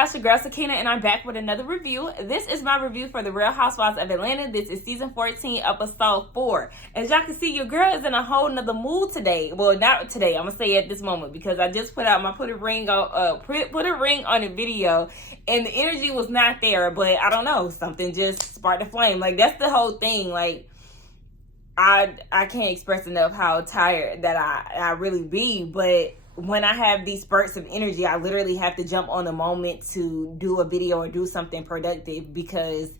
guys, your girl Sakina, and I'm back with another review. This is my review for the Real Housewives of Atlanta. This is season 14, episode 4. As y'all can see, your girl is in a whole nother mood today. Well, not today. I'm gonna say at this moment because I just put a ring on a video, and the energy was not there. But I don't know, something just sparked a flame. Like that's the whole thing. Like I can't express enough how tired that I really be, but when I have these spurts of energy, I literally have to jump on the moment to do a video or do something productive because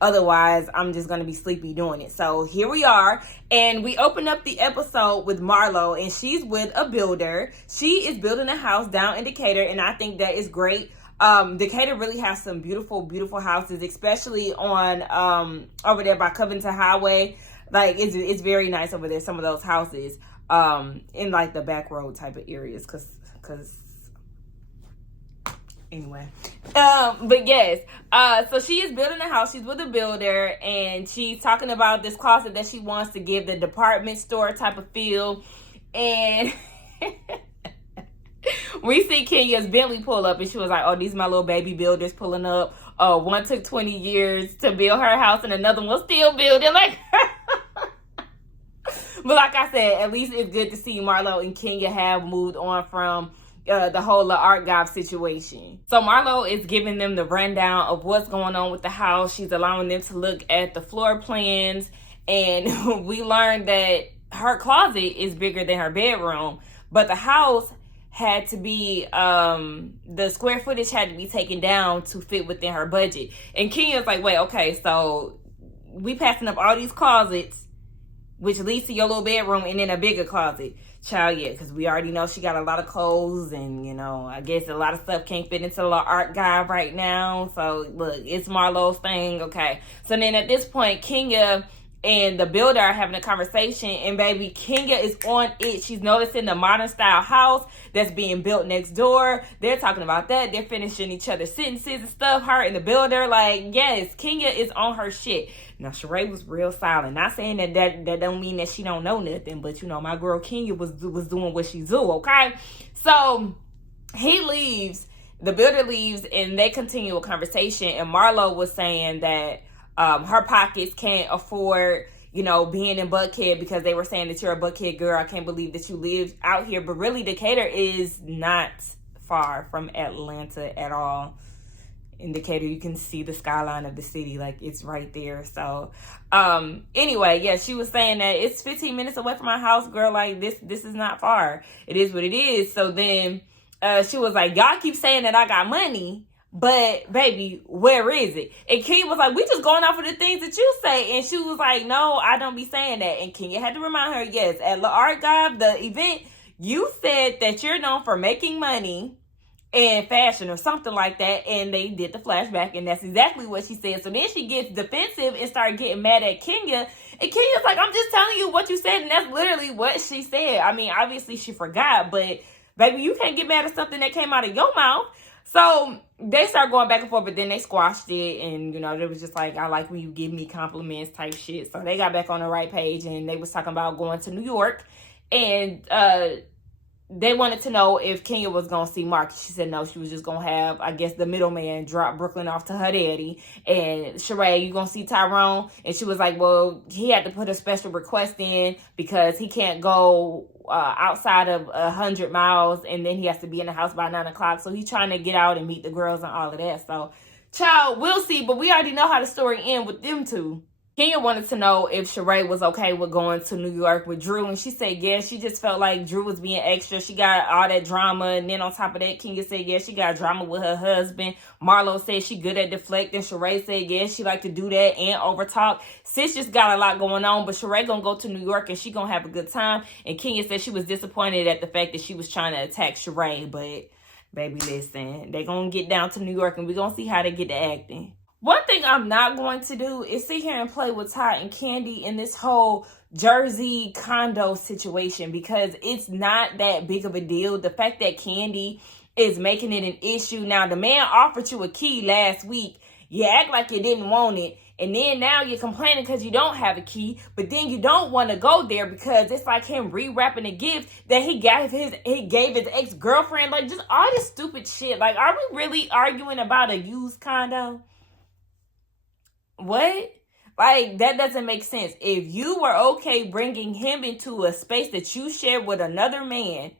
otherwise I'm just going to be sleepy doing it. So here we are, and we open up the episode with Marlo, and she's with a builder. She is building a house down in Decatur, and I think that is great. Decatur really has some beautiful, beautiful houses, especially on over there by Covington Highway. Like it's very nice over there, some of those houses. In like the back road type of areas, cause anyway, but yes, so she is building a house. She's with a builder, and she's talking about this closet that she wants to give the department store type of feel, and we see Kenya's Bentley pull up, and she was like, "Oh, these are my little baby builders pulling up. One took 20 years to build her house, and another one still building." Like. But like I said, at least it's good to see Marlo and Kenya have moved on from the whole art guy situation. So Marlo is giving them the rundown of what's going on with the house. She's allowing them to look at the floor plans. And we learned that her closet is bigger than her bedroom. But the house had to be, the square footage had to be taken down to fit within her budget. And Kenya's like, wait, okay, so we passing up all these closets, which leads to your little bedroom and then a bigger closet. Child, yeah, because we already know she got a lot of clothes, and, you know, I guess a lot of stuff can't fit into the little art guy right now. So, look, it's Marlo's thing, okay. So then at this point, Kenya and the builder are having a conversation, and baby, Kenya is on it. She's noticing the modern style house that's being built next door. They're talking about that. They're finishing each other's sentences and stuff. Her and the builder, like, yes, Kenya is on her shit. Now, Sheree was real silent. Not saying that don't mean that she don't know nothing, but, you know, my girl Kenya was doing what she do, okay? So he leaves, the builder leaves, and they continue a conversation, and Marlo was saying that her pockets can't afford, you know, being in Buckhead, because they were saying that you're a Buckhead girl. I can't believe that you live out here. But really, Decatur is not far from Atlanta at all. In Decatur, you can see the skyline of the city. Like, it's right there. So, anyway, yeah, she was saying that it's 15 minutes away from my house, girl. Like, this is not far. It is what it is. So then she was like, y'all keep saying that I got money, but baby, where is it? And Kenya was like, we just going off of the things that you say. And she was like, no, I don't be saying that. And Kenya had to remind her, yes, at La Art Guy, the event, you said that you're known for making money and fashion or something like that. And they did the flashback, and that's exactly what she said. So then she gets defensive and started getting mad at Kenya. And Kenya's like, I'm just telling you what you said. And that's literally what she said. I mean, obviously she forgot, but baby, you can't get mad at something that came out of your mouth. So they start going back and forth, but then they squashed it, and, you know, it was just like, I like when you give me compliments type shit. So they got back on the right page, and they was talking about going to New York, and they wanted to know if Kenya was going to see Mark. She said no, she was just going to have, I guess, the middleman drop Brooklyn off to her daddy. And Sheree, you going to see Tyrone? And she was like, well, he had to put a special request in because he can't go outside of 100 miles, and then he has to be in the house by 9 o'clock. So he's trying to get out and meet the girls and all of that. So, child, we'll see. But we already know how the story ends with them two. Kenya wanted to know if Sheree was okay with going to New York with Drew, and she said yes. She just felt like Drew was being extra. She got all that drama, and then on top of that, Kenya said yes, she got drama with her husband. Marlo said she good at deflecting. Sheree said yes, she like to do that and overtalk. Sis just got a lot going on, but Sheree gonna go to New York, and she gonna have a good time. And Kenya said she was disappointed at the fact that she was trying to attack Sheree, but baby, listen, they gonna get down to New York, and we gonna see how they get to acting. One thing I'm not going to do is sit here and play with Ty and Kandi in this whole Jersey condo situation, because it's not that big of a deal. The fact that Kandi is making it an issue. Now, the man offered you a key last week. You act like you didn't want it. And then now you're complaining because you don't have a key, but then you don't want to go there because it's like him rewrapping a gift that he gave his ex-girlfriend. Like, just all this stupid shit. Like, are we really arguing about a used condo? What? Like, that doesn't make sense. If you were okay bringing him into a space that you shared with another man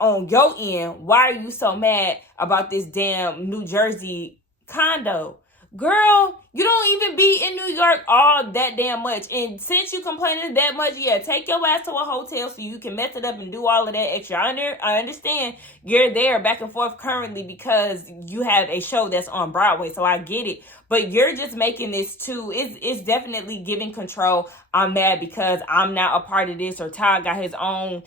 on your end, why are you so mad about this damn New Jersey condo? Girl, you don't even be in New York all that damn much. And since you complaining that much, yeah, take your ass to a hotel so you can mess it up and do all of that extra. I understand you're there back and forth currently because you have a show that's on Broadway, so I get it. But you're just making this too. It's definitely giving control. I'm mad because I'm not a part of this, or Todd got his own,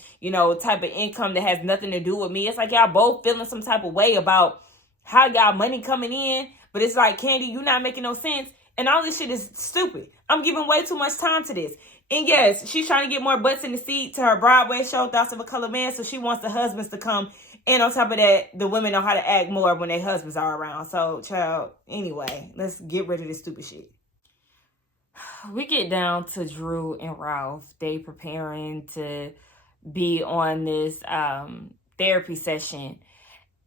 type of income that has nothing to do with me. It's like y'all both feeling some type of way about how y'all money coming in. But it's like, Kandi, you not making no sense. And all this shit is stupid. I'm giving way too much time to this. And yes, she's trying to get more butts in the seat to her Broadway show, Thoughts of a Colored Man. So she wants the husbands to come. And on top of that, the women know how to act more when their husbands are around. So, child, anyway, let's get rid of this stupid shit. We get down to Drew and Ralph. They preparing to be on this therapy session.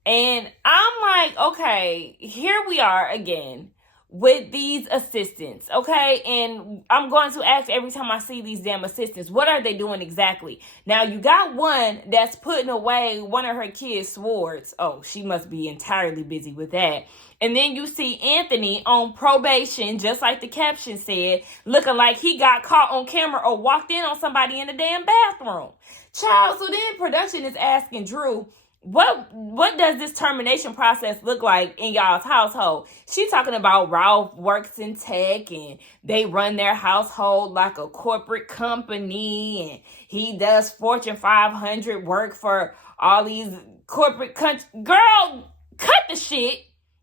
And I'm like, okay, here we are again with these assistants, okay? And I'm going to ask every time I see these damn assistants, what are they doing exactly? Now, you got one that's putting away one of her kids' swords. Oh, she must be entirely busy with that. And then you see Anthony on probation, just like the caption said, looking like he got caught on camera or walked in on somebody in the damn bathroom. Child, so then production is asking Drew, what does this termination process look like in y'all's household? She talking about Ralph works in tech and they run their household like a corporate company, and he does Fortune 500 work for all these corporate countries. Girl, cut the shit,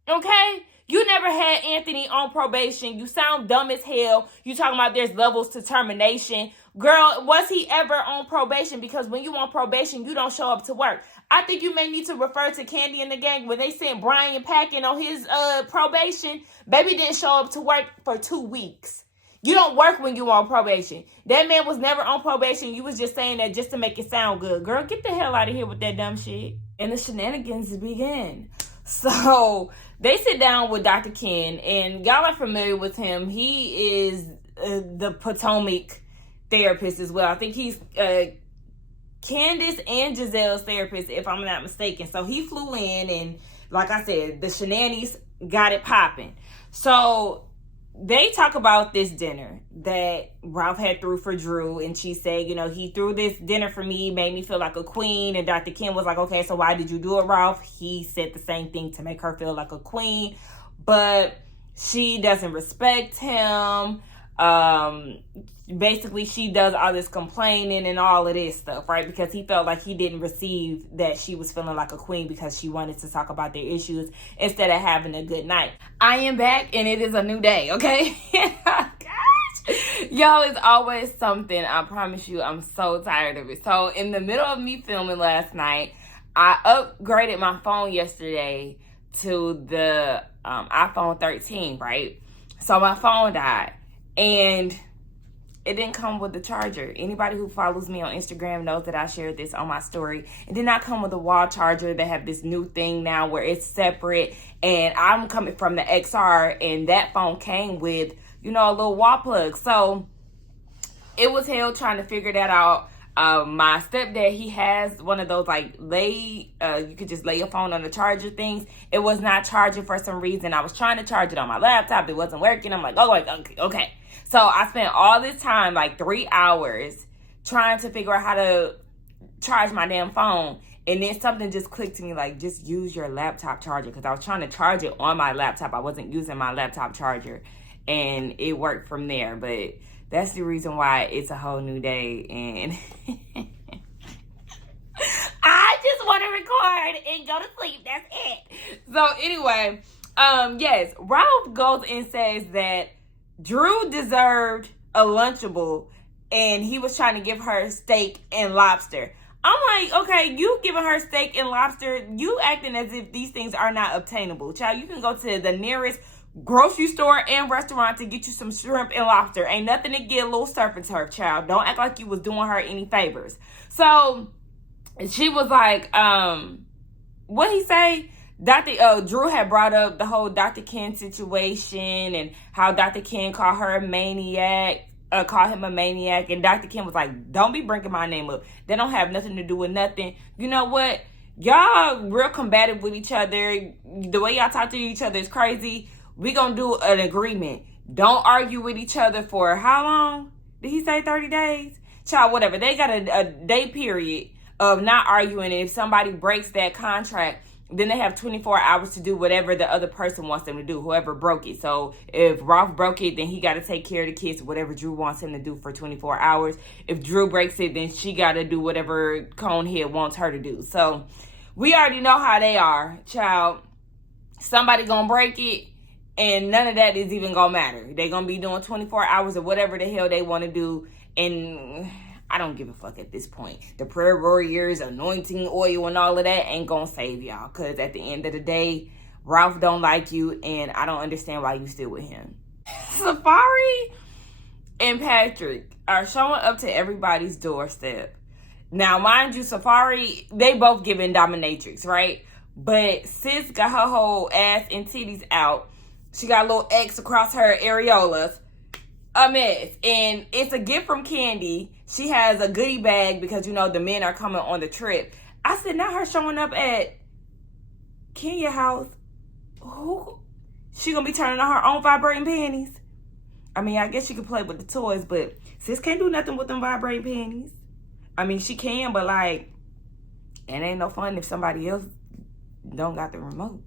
okay? You never had Anthony on probation. You sound dumb as hell. You talking about there's levels to termination. Girl, was he ever on probation? Because when you on probation, you don't show up to work. I think you may need to refer to Kandi and the gang when they sent Brian packing on his probation. Baby didn't show up to work for 2 weeks. You don't work when you on probation. That man was never on probation. You was just saying that just to make it sound good. Girl, get the hell out of here with that dumb shit. And the shenanigans begin. So they sit down with Dr. Ken, and y'all are familiar with him. He is the Potomac therapist as well. I think he's Candace and Giselle's therapist, if I'm not mistaken. So he flew in, and like I said, the shenanigans got it popping. So they talk about this dinner that Ralph had threw for Drew, and she said, he threw this dinner for me, made me feel like a queen. And Dr. Kim was like, okay, so why did you do it, Ralph? He said the same thing, to make her feel like a queen, but she doesn't respect him. Basically, she does all this complaining and all of this stuff, right? Because he felt like he didn't receive that she was feeling like a queen because she wanted to talk about their issues instead of having a good night. I am back, and it is a new day, okay? Gosh, y'all, it's always something. I promise you, I'm so tired of it. So in the middle of me filming last night, I upgraded my phone yesterday to the iPhone 13, right? So my phone died, and it didn't come with the charger. Anybody who follows me on Instagram knows that I shared this on my story. It did not come with a wall charger. They have this new thing now where it's separate. And I'm coming from the XR, and that phone came with, a little wall plug. So it was hell trying to figure that out. My stepdad, he has one of those you could just lay your phone on the charger things. It was not charging for some reason. I was trying to charge it on my laptop. It wasn't working. I'm like, okay. So I spent all this time, 3 hours, trying to figure out how to charge my damn phone. And then something just clicked to me, just use your laptop charger. Because I was trying to charge it on my laptop. I wasn't using my laptop charger. And it worked from there. But that's the reason why it's a whole new day. And I just want to record and go to sleep. That's it. So anyway, yes, Ralph goes and says that Drew deserved a Lunchable, and he was trying to give her steak and lobster. I'm like, okay, you giving her steak and lobster, you acting as if these things are not obtainable. Child, you can go to the nearest grocery store and restaurant to get you some shrimp and lobster. Ain't nothing to get a little surf and turf, child. Don't act like you was doing her any favors. So she was like, what he say? Drew had brought up the whole Dr. Ken situation and how Dr. Ken called her a maniac, called him a maniac, and Dr. Ken was like, don't be bringing my name up. They don't have nothing to do with nothing. You know what? Y'all real combative with each other. The way y'all talk to each other is crazy. We gonna do an agreement. Don't argue with each other for how long? Did he say 30 days? Child, whatever. They got a day period of not arguing. And if somebody breaks that contract, then they have 24 hours to do whatever the other person wants them to do, whoever broke it. So if Ralph broke it, then he got to take care of the kids, whatever Drew wants him to do for 24 hours. If Drew breaks it, then she got to do whatever Conehead wants her to do. So we already know how they are, child. Somebody gonna break it, and none of that is even gonna matter. They gonna be doing 24 hours of whatever the hell they want to do, and I don't give a fuck at this point. The prayer warriors, anointing oil, and all of that ain't gonna save y'all. Because at the end of the day, Ralph don't like you, and I don't understand why you still with him. Safari and Patrick are showing up to everybody's doorstep. Now, mind you, Safari, they both giving dominatrix, right? But sis got her whole ass and titties out. She got a little X across her areolas. A mess. And it's a gift from Kandi. She has a goodie bag because, you know, the men are coming on the trip. I said, not her showing up at Kenya house. Who? She gonna be turning on her own vibrating panties. I mean, I guess she could play with the toys, but sis can't do nothing with them vibrating panties. I mean, she can, but like, it ain't no fun if somebody else don't got the remote.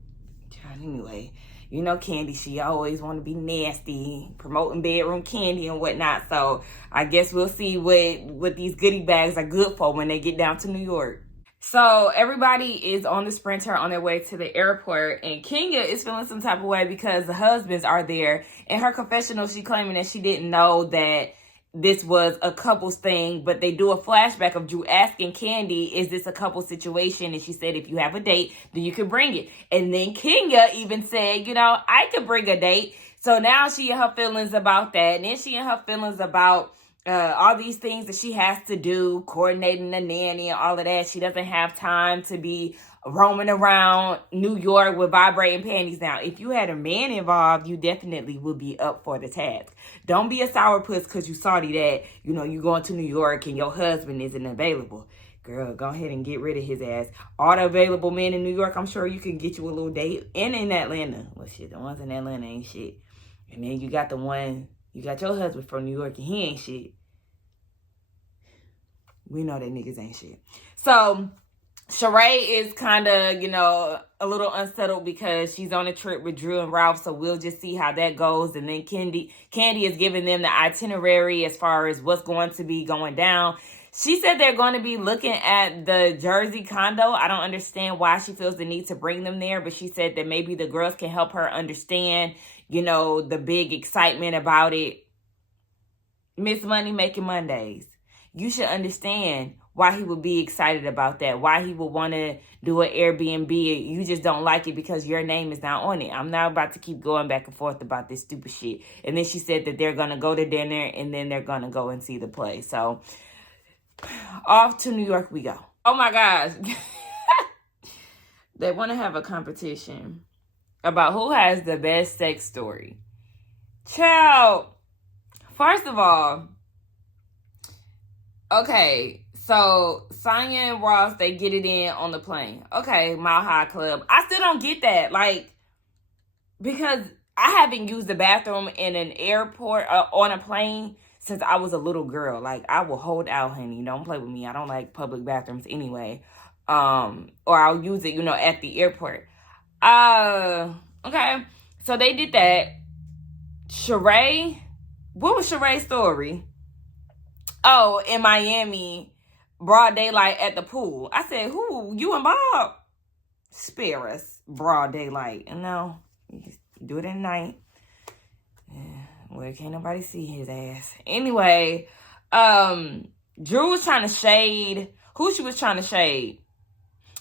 Anyway, you know Kandi, she always want to be nasty, promoting bedroom candy and whatnot. So I guess we'll see what these goodie bags are good for when they get down to New York. So everybody is on the Sprinter on their way to the airport, and Kenya is feeling some type of way because the husbands are there. In her confessional, she claiming that she didn't know that this was a couple's thing, but they do a flashback of Drew asking Kandi, is this a couple situation? And she said, if you have a date, then you can bring it. And then Kenya even said, you know, I could bring a date. So now she in her feelings about that. And then she in her feelings about all these things that she has to do, coordinating the nanny and all of that. She doesn't have time to be roaming around New York with vibrating panties. Now, if you had a man involved, you definitely would be up for the task. Don't be a sourpuss because you salty that, you know, you going to New York and your husband isn't available. Girl, go ahead and get rid of his ass. All the available men in New York, I'm sure you can get you a little date. And in Atlanta. Well, shit, the ones in Atlanta ain't shit. And then you got you got your husband from New York and he ain't shit. We know that niggas ain't shit. So Sheree is kind of, you know, a little unsettled because she's on a trip with Drew and Ralph. So we'll just see how that goes. And then Kandi is giving them the itinerary as far as what's going to be going down. She said they're going to be looking at the Jersey condo. I don't understand why she feels the need to bring them there, but she said that maybe the girls can help her understand, you know, the big excitement about it. Miss Money Making Mondays. You should understand why he would be excited about that, why he would want to do an Airbnb. You just don't like it because your name is not on it. I'm not about to keep going back and forth about this stupid shit. And then she said that they're going to go to dinner and then they're going to go and see the play. So off to New York we go. Oh my gosh. They want to have a competition about who has the best sex story. Child, first of all, okay, so Sanya and Ross, they get it in on the plane. Okay, Mile High Club. I still don't get that. Like, because I haven't used the bathroom in an airport on a plane since I was a little girl. Like, I will hold out, honey. Don't play with me. I don't like public bathrooms anyway. Or I'll use it, you know, at the airport. Okay, so they did that. Sheree, what was Sheree's story? Oh, in Miami, broad daylight at the pool. I said, who? You and Bob? Spare us. Broad daylight. No, you do it at night. Well, can't nobody see his ass. Anyway, Drew was trying to shade. Who she was trying to shade?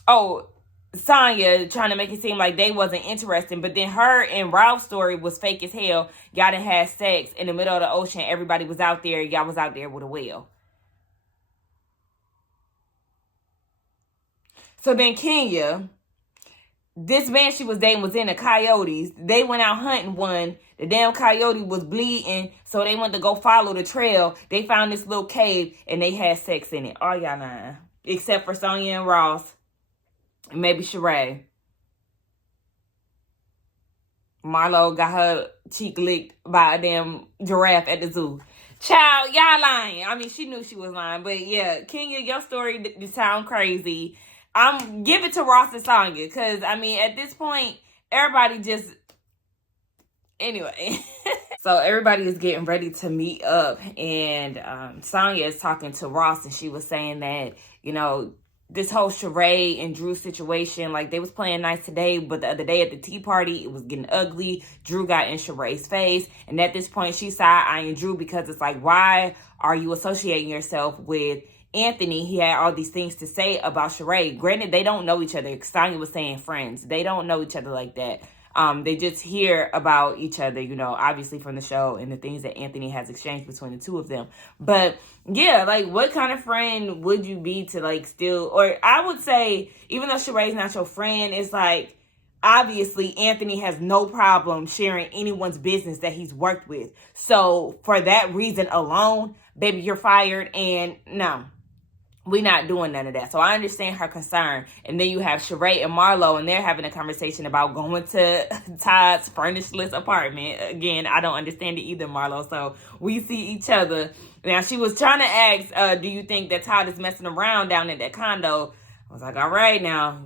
Oh, Sanya, trying to make it seem like they wasn't interesting. But then her and Ralph's story was fake as hell. Y'all done had sex in the middle of the ocean. Everybody was out there. Y'all was out there with a whale. So then Kenya, this man she was dating was in the coyotes. They went out hunting one. The damn coyote was bleeding, so they went to go follow the trail. They found this little cave, and they had sex in it. All y'all lying. Except for Sanya and Ross. And maybe Sheree. Marlo got her cheek licked by a damn giraffe at the zoo. Child, y'all lying. I mean, she knew she was lying. But yeah, Kenya, your story sound crazy. Give it to Ross and Sanya. Because, I mean, at this point, everybody just... Anyway. So everybody is getting ready to meet up. And Sanya is talking to Ross. And she was saying that, you know, this whole Sheree and Drew situation, like, they was playing nice today, but the other day at the tea party, it was getting ugly. Drew got in Sheree's face. And at this point, she side-eyeing Drew because it's like, why are you associating yourself with Anthony? He had all these things to say about Sheree. Granted, they don't know each other. Sanya was saying friends. They don't know each other like that. They just hear about each other, you know, obviously from the show and the things that Anthony has exchanged between the two of them. But yeah, like, what kind of friend would you be to, like, still, or I would say, even though Sheree's not your friend, it's like, obviously Anthony has no problem sharing anyone's business that he's worked with. So for that reason alone, baby, you're fired. And no, we're not doing none of that. So I understand her concern. And then you have Sheree and Marlo, and they're having a conversation about going to Todd's furnished-less apartment. Again, I don't understand it either, Marlo. So we see each other. Now, she was trying to ask, do you think that Todd is messing around down at that condo? I was like, all right, now,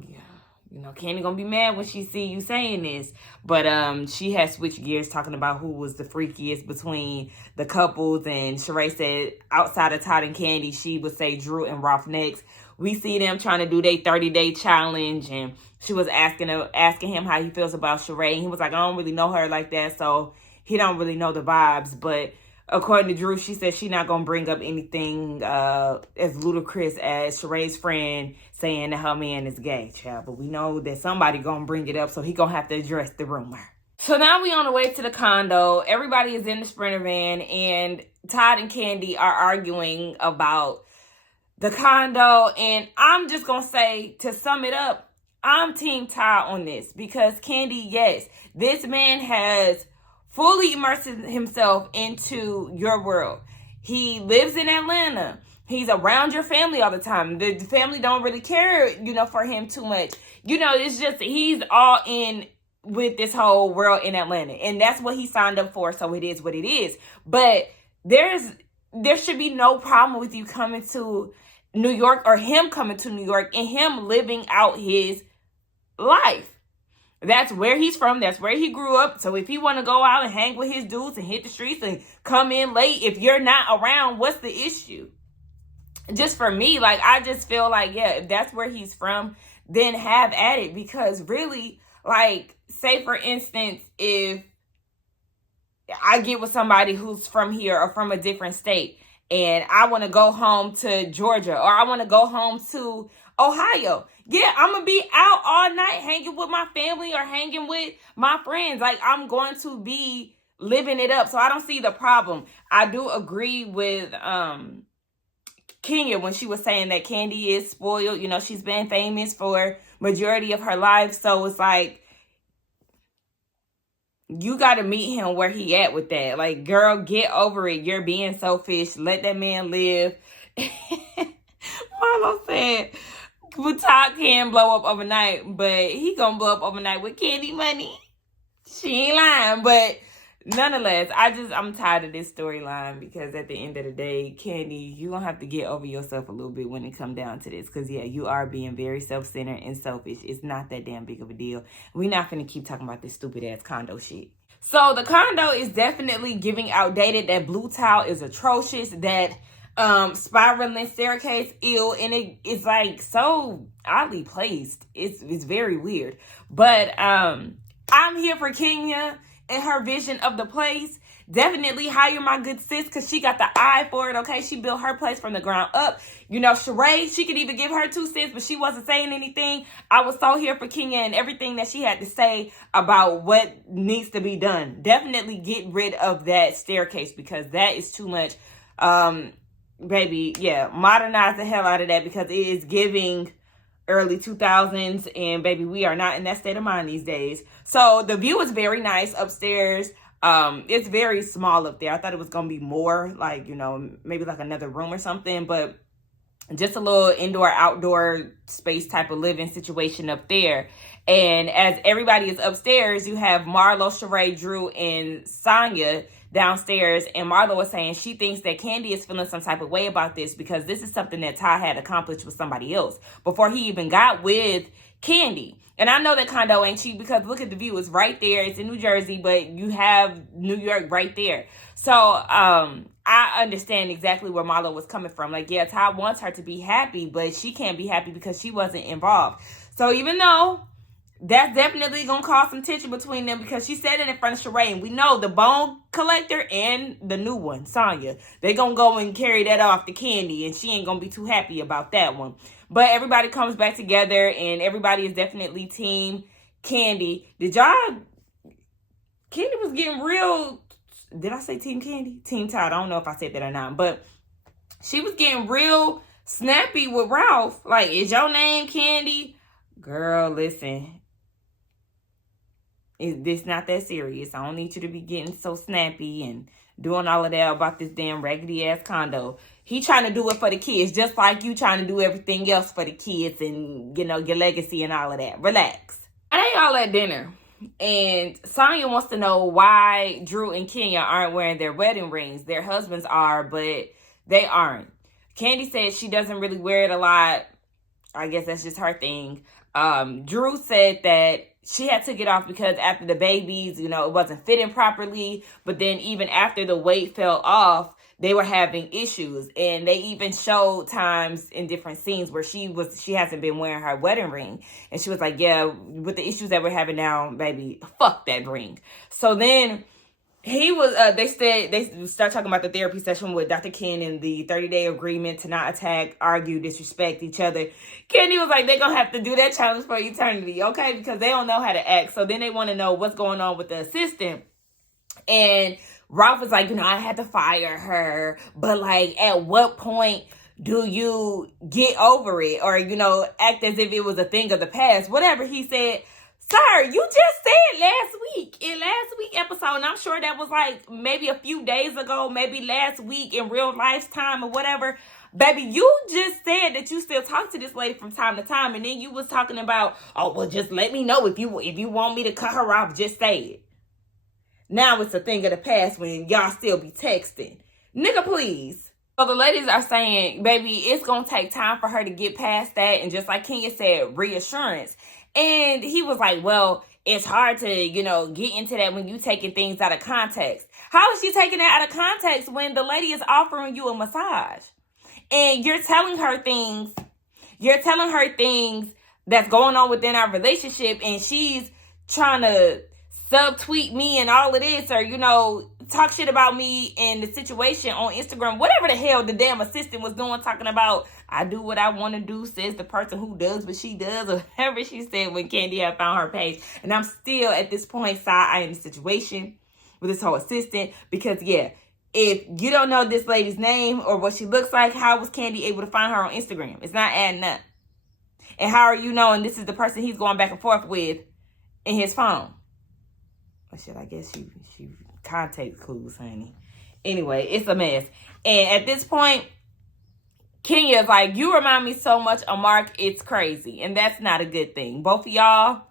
you know, Kandi gonna be mad when she see you saying this. But she had switched gears talking about who was the freakiest between the couples. And Sheree said outside of Todd and Kandi, she would say Drew and Ralph next. We see them trying to do their 30-day challenge. And she was asking him how he feels about Sheree. And he was like, I don't really know her like that, so he don't really know the vibes. But according to Drew, she said she's not going to bring up anything as ludicrous as Sheree's friend saying that her man is gay, child. But we know that somebody going to bring it up, so he going to have to address the rumor. So now we on the way to the condo. Everybody is in the Sprinter van, and Todd and Kandi are arguing about the condo. And I'm just going to say, to sum it up, I'm Team Todd on this. Because Kandi, yes, this man has fully immerses himself into your world. He lives in Atlanta. He's around your family all the time. The family don't really care, you know, for him too much. You know, it's just he's all in with this whole world in Atlanta. And that's what he signed up for, so it is what it is. But there should be no problem with you coming to New York, or him coming to New York and him living out his life. That's where he's from. That's where he grew up. So if he want to go out and hang with his dudes and hit the streets and come in late, if you're not around, what's the issue? Just for me, like, I just feel like, yeah, if that's where he's from, then have at it. Because really, like, say for instance, if I get with somebody who's from here or from a different state, and I want to go home to Georgia, or I want to go home to Ohio. Yeah, I'm going to be out all night hanging with my family or hanging with my friends. Like, I'm going to be living it up. So I don't see the problem. I do agree with Kenya when she was saying that Kandi is spoiled. You know, she's been famous for majority of her life. So it's like, you got to meet him where he at with that. Like, girl, get over it. You're being selfish. Let that man live. Marlo said, Todd can blow up overnight, but he gonna blow up overnight with Kandi money. She ain't lying, but nonetheless, I'm tired of this storyline, because at the end of the day, Kandi, you gonna have to get over yourself a little bit when it come down to this, because yeah, you are being very self-centered and selfish. It's not that damn big of a deal. We're not gonna keep talking about this stupid ass condo shit. So the condo is definitely giving outdated. That blue tile is atrocious. That spiraling staircase, ill, and it's like so oddly placed. It's very weird. But I'm here for Kenya and her vision of the place. definitely hire my good sis because she got the eye for it, okay? She built her place from the ground up. You know, Sheree, she could even give her 2 cents, but she wasn't saying anything. I was so here for Kenya and everything that she had to say about what needs to be done. Definitely get rid of that staircase because that is too much. Baby, yeah, modernize the hell out of that because it is giving early 2000s, and baby, we are not in that state of mind these days. So the view is very nice upstairs. It's very small up there. I thought it was gonna be more like, you know, maybe like another room or something, but just a little indoor outdoor space type of living situation up there. And as everybody is upstairs, you have Marlo, Sheree, Drew, and Sanya downstairs. And Marlo was saying she thinks that Kandi is feeling some type of way about this because this is something that Ty had accomplished with somebody else before he even got with Kandi. And I know that Condo ain't cheap because look at the view. It's right there. It's in New Jersey, but you have New York right there. So I understand exactly where Marlo was coming from. Like, yeah, Ty wants her to be happy, but she can't be happy because she wasn't involved. So even though that's definitely going to cause some tension between them because she said it in front of Sheree. And we know the bone collector and the new one, Sanya, they're going to go and carry that off to Kandi. And she ain't going to be too happy about that one. But everybody comes back together and everybody is definitely team Kandi. Kandi was getting real. Did I say team Kandi? Team Todd. I don't know if I said that or not. But she was getting real snappy with Ralph. Like, is your name Kandi? Girl, listen. It's not that serious. I don't need you to be getting so snappy and doing all of that about this damn raggedy ass condo. He trying to do it for the kids, just like you trying to do everything else for the kids and, you know, your legacy and all of that. Relax. I ate all at dinner. And Sanya wants to know why Drew and Kenya aren't wearing their wedding rings. Their husbands are, but they aren't. Kandi said she doesn't really wear it a lot. I guess that's just her thing. Drew said that she had to get off because after the babies, you know, it wasn't fitting properly. But then even after the weight fell off, they were having issues. And they even showed times in different scenes where she hasn't been wearing her wedding ring. And she was like, yeah, with the issues that we're having now, baby, fuck that ring. So then he was, they start talking about the therapy session with Dr. Ken and the 30-day agreement to not attack, argue, disrespect each other. Kenny was like, they're going to have to do that challenge for eternity, okay? Because they don't know how to act. So then they want to know what's going on with the assistant. And Ralph was like, you know, I had to fire her. But like, at what point do you get over it? Or, you know, act as if it was a thing of the past? Whatever he said. Sir, you just said in last week episode, and I'm sure that was like maybe a few days ago, maybe last week in real lifetime or whatever. Baby, you just said that you still talk to this lady from time to time, and then you was talking about, oh, well, just let me know if you want me to cut her off, just say it. Now it's a thing of the past when y'all still be texting. Nigga, please. So the ladies are saying, baby, it's going to take time for her to get past that, and just like Kenya said, reassurance. And he was like, well, it's hard to, you know, get into that when you taking things out of context. How is she taking that out of context when the lady is offering you a massage? And you're telling her things that's going on within our relationship, and she's trying to subtweet me and all of this, or, you know, talk shit about me in the situation on Instagram, whatever the hell the damn assistant was doing, talking about, I do what I want to do, says the person who does what she does, or whatever she said when Kandi had found her page. And I'm still, at this point, side-eyeing the situation with this whole assistant, because, yeah, if you don't know this lady's name or what she looks like, how was Kandi able to find her on Instagram? It's not adding up. And how are you knowing this is the person he's going back and forth with in his phone? Well, shit, I guess she contact clues, honey. Anyway, it's a mess. And at this point, Kenya's like, you remind me so much of Mark, it's crazy. And that's not a good thing. Both of y'all,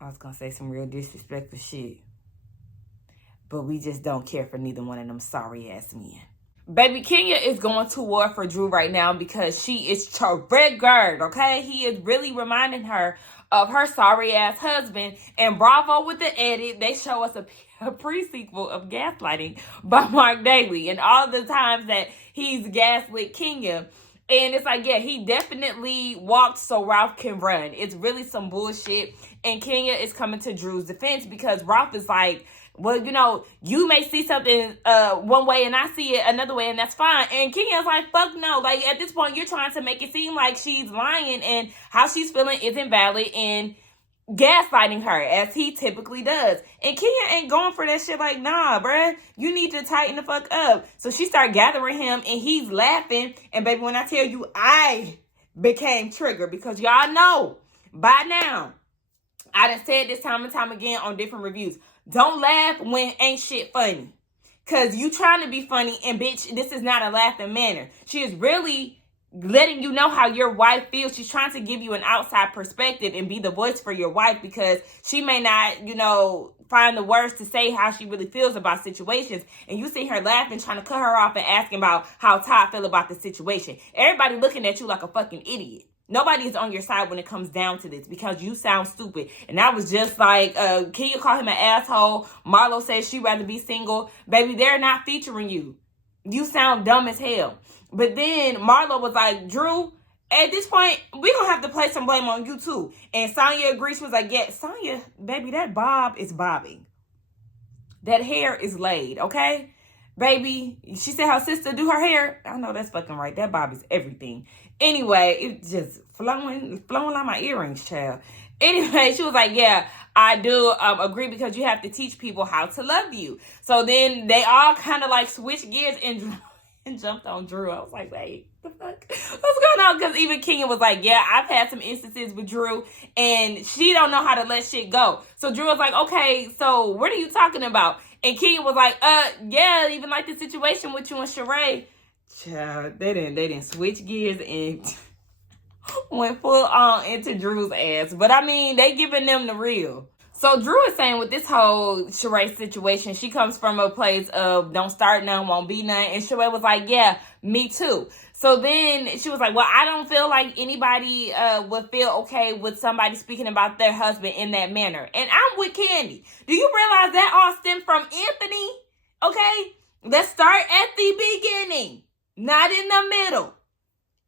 I was going to say some real disrespectful shit. But we just don't care for neither one of them sorry-ass men. Baby, Kenya is going to war for Drew right now because she is triggered, okay? He is really reminding her of her sorry-ass husband. And bravo with the edit. They show us a pre-sequel of Gaslighting by Mark Daly. And all the times that he's gaslit Kenya. And it's like, yeah, he definitely walked so Ralph can run. It's really some bullshit. And Kenya is coming to Drew's defense because Ralph is like, well, you may see something one way and I see it another way, and that's fine. And Kenya's like, fuck no. Like, at this point, you're trying to make it seem like she's lying and how she's feeling isn't valid, and gaslighting her as he typically does. And Kenya ain't going for that shit. Like, nah, bruh, you need to tighten the fuck up. So she started gathering him and he's laughing. And baby, when I tell you, I became triggered, because y'all know by now, I done said this time and time again on different reviews, don't laugh when ain't shit funny. Cause you trying to be funny, and bitch, this is not a laughing manner. She is really letting you know how your wife feels. She's trying to give you an outside perspective and be the voice for your wife, because she may not, find the words to say how she really feels about situations. And you see her laughing, trying to cut her off and asking about how Todd feel about the situation. Everybody looking at you like a fucking idiot. Nobody is on your side when it comes down to this, because you sound stupid. And I was just like, Kenya called him an asshole. Marlo says she'd rather be single. Baby, they're not featuring you. You sound dumb as hell. But then Marlo was like, Drew, at this point, we're going to have to place some blame on you too. And Sanya agrees. She was like, yeah, Sanya, baby, that bob is bobbing. That hair is laid, okay? Baby, she said her sister do her hair. I know that's fucking right. That bob is everything. Anyway, it's just flowing like my earrings, child. Anyway, she was like, yeah, I do agree, because you have to teach people how to love you. So then they all kind of like switched gears and jumped on Drew. I was like, wait, the fuck? What's going on? Because even Kenya was like, yeah, I've had some instances with Drew, and she don't know how to let shit go. So Drew was like, okay, so what are you talking about? And Kenya was like, yeah, even like the situation with you and Sheree. Child, they didn't switch gears and went full on into Drew's ass. But I mean, they giving them the real. So Drew is saying with this whole Sheree situation, she comes from a place of don't start none, won't be none. And Sheree was like, yeah, me too. So then she was like, well, I don't feel like anybody would feel okay with somebody speaking about their husband in that manner. And I'm with Kandi. Do you realize that all stemmed from Anthony? Okay? Let's start at the beginning, not in the middle.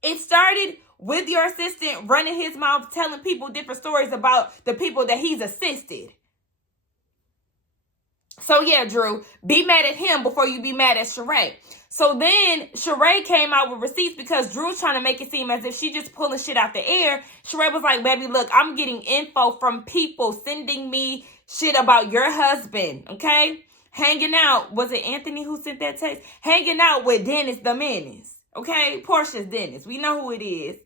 It started with your assistant running his mouth, telling people different stories about the people that he's assisted. So yeah, Drew, be mad at him before you be mad at Sheree. So then Sheree came out with receipts, because Drew's trying to make it seem as if she just pulling shit out the air. Sheree was like, baby, look, I'm getting info from people sending me shit about your husband, okay? Hanging out, was it Anthony who sent that text? Hanging out with Dennis the Menace, okay? Portia's Dennis. We know who it is.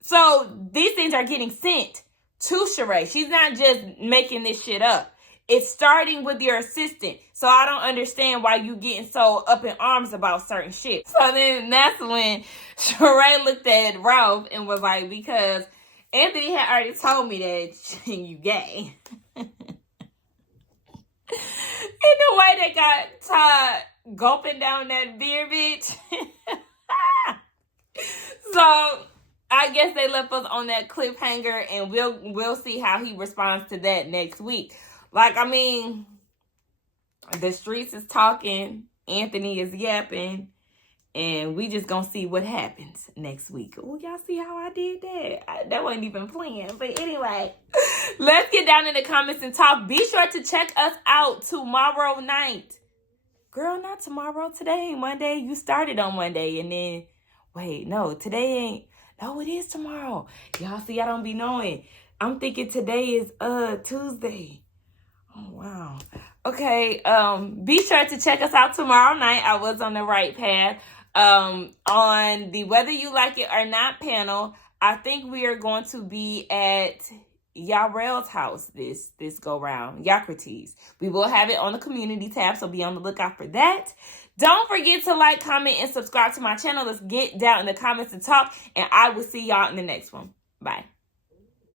So these things are getting sent to Sheree. She's not just making this shit up. It's starting with your assistant. So I don't understand why you getting so up in arms about certain shit. So then that's when Sheree looked at Ralph and was like, because Anthony had already told me that you gay. In the way they got Todd gulping down that beer, bitch. So I guess they left us on that cliffhanger, and we'll see how he responds to that next week. Like, I mean, the streets is talking, Anthony is yapping, and we just gonna see what happens next week. Oh, y'all see how I did that? That wasn't even planned. But anyway, let's get down in the comments and talk. Be sure to check us out tomorrow night. Girl, not tomorrow. Today ain't Monday. You started on Monday, and then, wait, no, today ain't. No, it is tomorrow. Y'all see, I don't be knowing. I'm thinking today is Tuesday. Oh, wow. Okay, be sure to check us out tomorrow night. I was on the right path. On the Whether You Like It or Not panel, I think we are going to be at Yarrell's house this go round, Yocrates. We will have it on the community tab, so be on the lookout for that. Don't forget to like, comment, and subscribe to my channel. Let's get down in the comments and talk, and I will see y'all in the next one. Bye.